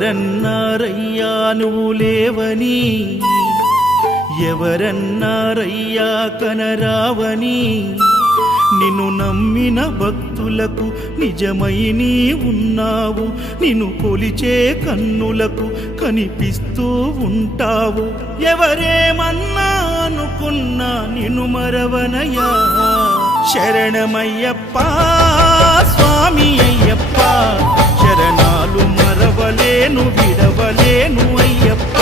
ఎవరన్నారయ్యా నువ్వు లేవని, ఎవరన్నారయ్యా కనరావని, నిన్ను నమ్మిన భక్తులకు నిజమై నీ ఉన్నావు, నిన్ను కొలిచే కన్నులకు కనిపిస్తూ ఉంటావు. ఎవరేమన్నా అనుకున్నా నిన్ను మరవనయ్యా. శరణమయ్యప్ప స్వామి అయ్యప్ప, శరణాలు మరవలేను విడవలేను అయ్యప్ప.